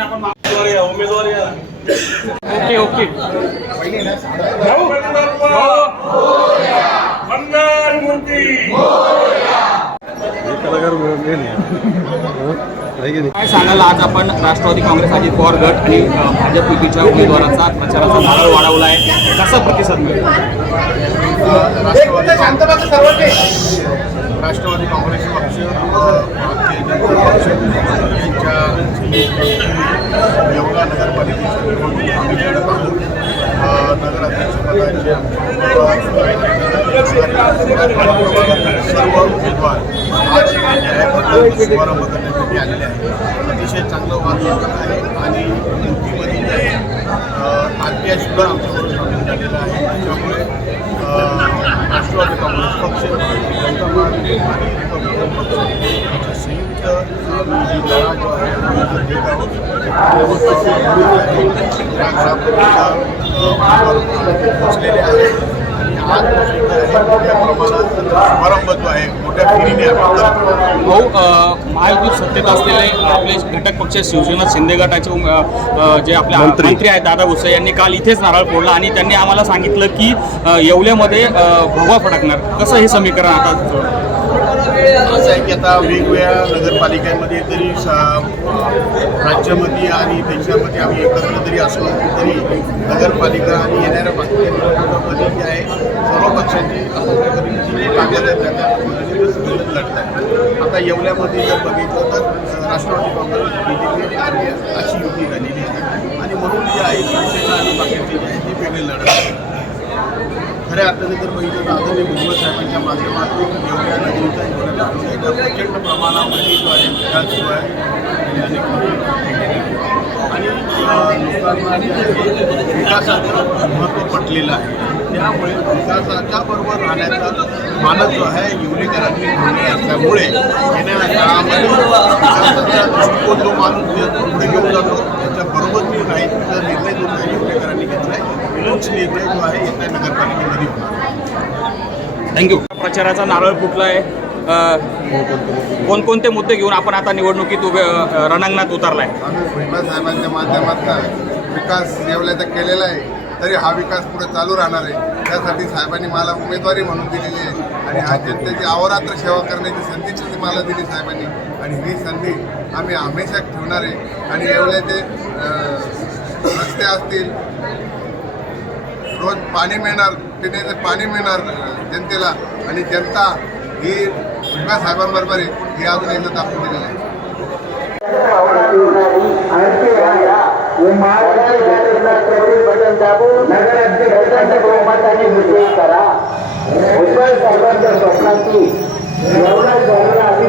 प्रश्न आपण उमेदवारी ओके ओके. मंगल मूर्ती. काय सांगाल आज आपण राष्ट्रवादी काँग्रेस अजित पवार गट आणि भाजप युतीच्या उमेदवाराचा प्रचाराचा नारळ वाढवला आहे. कसा प्रतिसाद मिळेल? राष्ट्रवादी काँग्रेस पक्ष. भारतीय येवला नगरपालिकेच्या निवडणूक आम्ही लढत आहोत. नगराध्यक्षपदाचे सर्व उमेदवार आज जाहीरपत्र शुभारंभ करण्यासाठी आलेले आहेत अतिशय चांगलं वातावरण आहे आणि युतीमध्ये जे सुद्धा आमच्याबरोबर सामील झालेलं आहे त्यामुळे राष्ट्रवादी काँग्रेस पक्ष जनता पार्टी आणि रिपब्लिकन पक्ष यांच्या संयुक्त अ, लढा आहे आणि आज मोठ्या प्रमाणात जो आहे मोठ्या फिरीने भाऊ महायुतीत सत्तेत असलेले आपले घटक पक्ष शिवसेना शिंदे गटाचे जे आपले मंत्री. आहेत दादा भुसे यांनी काल इथेच नारळ फोडला आणि त्यांनी आम्हाला सांगितलं की येवल्यामध्ये भगवा फडकणार. कसं हे समीकरण आता असं आहे की आता वेगवेगळ्या नगरपालिकांमध्ये तरी सा- राज्यामध्ये आणि देशामध्ये आम्ही एकत्र जरी असलो तरी नगरपालिका आणि येणाऱ्या बाकीच्या निवडणुकांमध्ये जे आहे सर्व पक्षांची त्या लढत आहेत आता येवल्यामध्ये जर बघितलं तर Rashtrawadi Congress B J P आणि आर अशी युती झालेली आहे. आणि म्हणून जे आहे शिवसेना आणि बाकीचे जे आहे ते वेगळे लढत आहेत खऱ्या अर्थाने जर बघितलं तर आदरणीय भुजबळ साहेबांच्या माध्यमातून एवढ्या नदीचा एवढ्या एका प्रचंड प्रमाणामध्ये जो आहे विकास जो आहे आणि लोकांना जे विकासाचं महत्त्व पटलेलं आहे. त्यामुळे विकासाच्या बरोबर राहण्याचा मानस जो आहे येवलेकरांनी ठेवले असल्यामुळे येणाऱ्या काळामध्ये विकासाचा दृष्टिकोन जो माणूस पुढे घेऊन जातो. त्याच्याबरोबर मी राहायचा निर्णय जो आहे येवलेकरांनी घेतला आहे तोच निर्णय जो आहे येत्या नगरपालिकेमध्ये. थँक्यू. प्रचाराचा नारळ फुटला आहे कोणकोणते मुद्दे घेऊन आपण आता निवडणुकीत उभे रणांगणात उतरलाय? आम्ही भुजबळ साहेबांच्या माध्यमातून विकास येवल्याचा केलेला आहे तरी हा विकास पुढे चालू राहणार आहे. त्यासाठी साहेबांनी मला उमेदवारी म्हणून दिलेली आहे. आणि हा जनतेची अवरात्र सेवा करण्याची संधी सुद्धा मला दिली साहेबांनी आणि ही संधी आम्ही हमेशा ठेवणार आहे. आणि येवल्याचे ते रस्ते असतील रोज पाणी मिळणार पिण्याचे पाणी मिळणार जनतेला आणि जनता ही भुजबळ साहेबांबरोबर आहे ही अजून एकदा दाखवून दिलेलं आहे. करा. भुजबळ साहेबांच्या स्वप्नाची एवढा चांगला आणि